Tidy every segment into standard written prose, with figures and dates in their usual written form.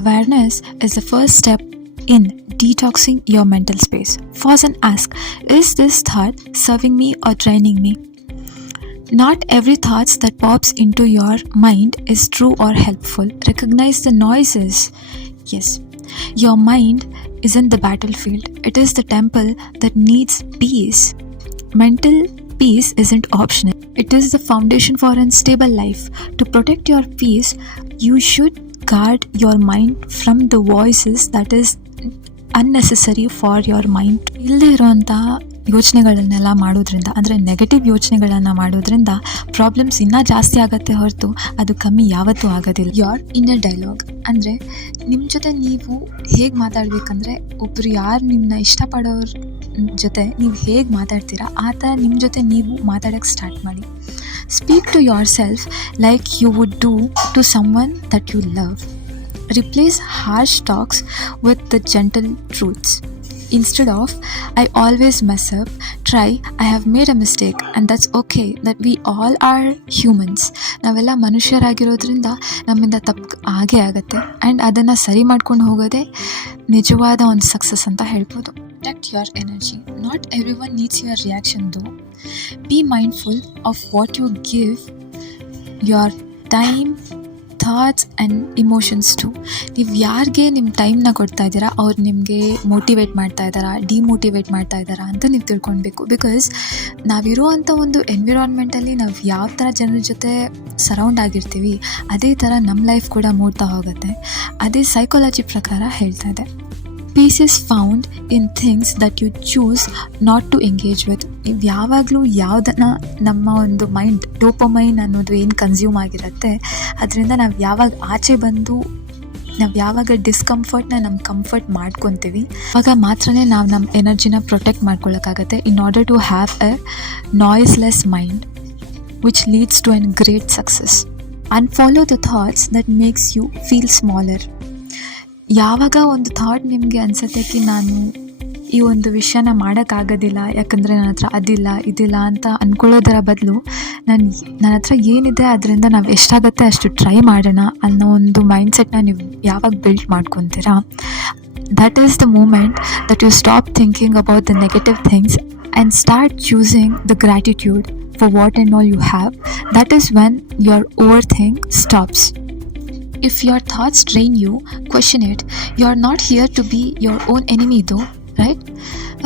Awareness is the first step in detoxing your mental space. Pause and ask, is this thought serving me or draining me? Not every thought that pops into your mind is true or helpful. Recognize the noises. Yes, your mind isn't the battlefield. It is the temple that needs peace. Mental peace isn't optional. It is the foundation for a stable life. To protect your peace, you should guard your mind from the voices that is unnecessary for your mind. ಇಲ್ಲದೆ ಇರುವಂಥ ಯೋಚನೆಗಳನ್ನೆಲ್ಲ ಮಾಡೋದ್ರಿಂದ, ಅಂದರೆ negative ಯೋಚನೆಗಳನ್ನು ಮಾಡೋದ್ರಿಂದ problems ಇನ್ನೂ ಜಾಸ್ತಿ ಆಗುತ್ತೆ ಹೊರತು ಅದು ಕಮ್ಮಿ ಯಾವತ್ತೂ ಆಗೋದಿಲ್ಲ. ಯೋರ್ ಇನ್ನರ್ ಡೈಲಾಗ್ ಅಂದರೆ ನಿಮ್ಮ ಜೊತೆ ನೀವು ಹೇಗೆ ಮಾತಾಡಬೇಕಂದ್ರೆ, ಒಬ್ಬರು ಯಾರು ನಿಮ್ಮನ್ನ ಇಷ್ಟಪಡೋರ ಜೊತೆ ನೀವು ಹೇಗೆ ಮಾತಾಡ್ತೀರಾ ಆ ಥರ ನಿಮ್ಮ ಜೊತೆ ನೀವು ಮಾತಾಡೋಕ್ಕೆ ಸ್ಟಾರ್ಟ್ ಮಾಡಿ. Speak to yourself like you would do to someone that you love. Replace harsh talks with the gentle truths. Instead of, I always mess up, try, I have made a mistake and that's okay, that we all are humans. ನಾವೆಲ್ಲ ಮನುಷ್ಯರಾಗಿರೋದ್ರಿಂದ ನಮ್ಮಿಂದ ತಪ್ಪು ಆಗೇ ಆಗುತ್ತೆ and ಅದನ್ನು ಸರಿ ಮಾಡ್ಕೊಂಡು ಹೋಗೋದೇ ನಿಜವಾದ ಒಂದು ಸಕ್ಸಸ್ ಅಂತ ಹೇಳ್ಬೋದು. Protect your energy. Not everyone needs your reaction though. Be mindful of what you give your time, thoughts and emotions to. ನೀವು ಯಾರಿಗೆ ನಿಮ್ಮ ಟೈಮ್ನ ಕೊಡ್ತಾ ಇದ್ದೀರಾ ಅವ್ರು ನಿಮಗೆ ಮೋಟಿವೇಟ್ ಮಾಡ್ತಾ ಇದ್ದಾರಾ, ಡಿಮೋಟಿವೇಟ್ ಮಾಡ್ತಾ ಇದ್ದಾರಾ ಅಂತ ನೀವು ತಿಳ್ಕೊಳ್ಬೇಕು. ಬಿಕಾಸ್ ನಾವಿರುವಂಥ ಒಂದು ಎನ್ವಿರಾನ್ಮೆಂಟಲ್ಲಿ ನಾವು ಯಾವ ಥರ ಜನರ ಜೊತೆ ಸರೌಂಡ್ ಆಗಿರ್ತೀವಿ ಅದೇ ಥರ ನಮ್ಮ ಲೈಫ್ ಕೂಡ ಮೂಡ್ತಾ ಹೋಗುತ್ತೆ. ಅದೇ ಸೈಕಾಲಜಿ ಪ್ರಕಾರ ಹೇಳ್ತಾ ಇದೆ. Peace is found in things that you choose not to engage with. ನೀವು ಯಾವಾಗಲೂ ಯಾವುದನ್ನು ನಮ್ಮ ಒಂದು ಮೈಂಡ್ ಡೋಪಮೈನ್ ಅನ್ನೋದು ಏನು ಕನ್ಸ್ಯೂಮ್ ಆಗಿರುತ್ತೆ ಅದರಿಂದ ನಾವು ಯಾವಾಗ ಆಚೆ ಬಂದು ನಾವು ಯಾವಾಗ ಡಿಸ್ಕಂಫರ್ಟ್ನ ನಮ್ಮ ಕಂಫರ್ಟ್ ಮಾಡ್ಕೊತೀವಿ ಆವಾಗ ಮಾತ್ರ ನಾವು ನಮ್ಮ ಎನರ್ಜಿನ ಪ್ರೊಟೆಕ್ಟ್ ಮಾಡ್ಕೊಳ್ಳೋಕ್ಕಾಗತ್ತೆ. In order to have a noiseless mind which leads to an great success. Unfollow the thoughts that makes you feel smaller. ಯಾವಾಗ ಒಂದು ಥಾಟ್ ನಿಮಗೆ ಅನಿಸುತ್ತೆ ಕಿ ನಾನು ಈ ಒಂದು ವಿಷಯನ ಮಾಡೋಕ್ಕಾಗೋದಿಲ್ಲ ಯಾಕಂದರೆ ನನ್ನ ಹತ್ರ ಅದಿಲ್ಲ ಇದಿಲ್ಲ ಅಂತ ಅಂದ್ಕೊಳ್ಳೋದರ ಬದಲು ನನ್ನ ಹತ್ರ ಏನಿದೆ ಅದರಿಂದ ನಾವು ಎಷ್ಟಾಗುತ್ತೆ ಅಷ್ಟು ಟ್ರೈ ಮಾಡೋಣ ಅನ್ನೋ ಒಂದು ಮೈಂಡ್ಸೆಟ್ನ ನೀವು ಯಾವಾಗ ಬಿಲ್ಡ್ ಮಾಡ್ಕೊತೀರಾ, that is the moment that you stop thinking about the negative things and start choosing the gratitude for what and all you have. That is when your overthink stops. If your thoughts drain you, question it. You are not here to be your own enemy though, right?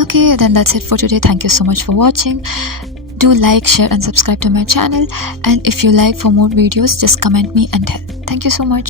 Okay, then that's it for today. Thank you so much for watching. Do like, share and subscribe to my channel. And if you like for more videos, just comment me and tell. Thank you so much.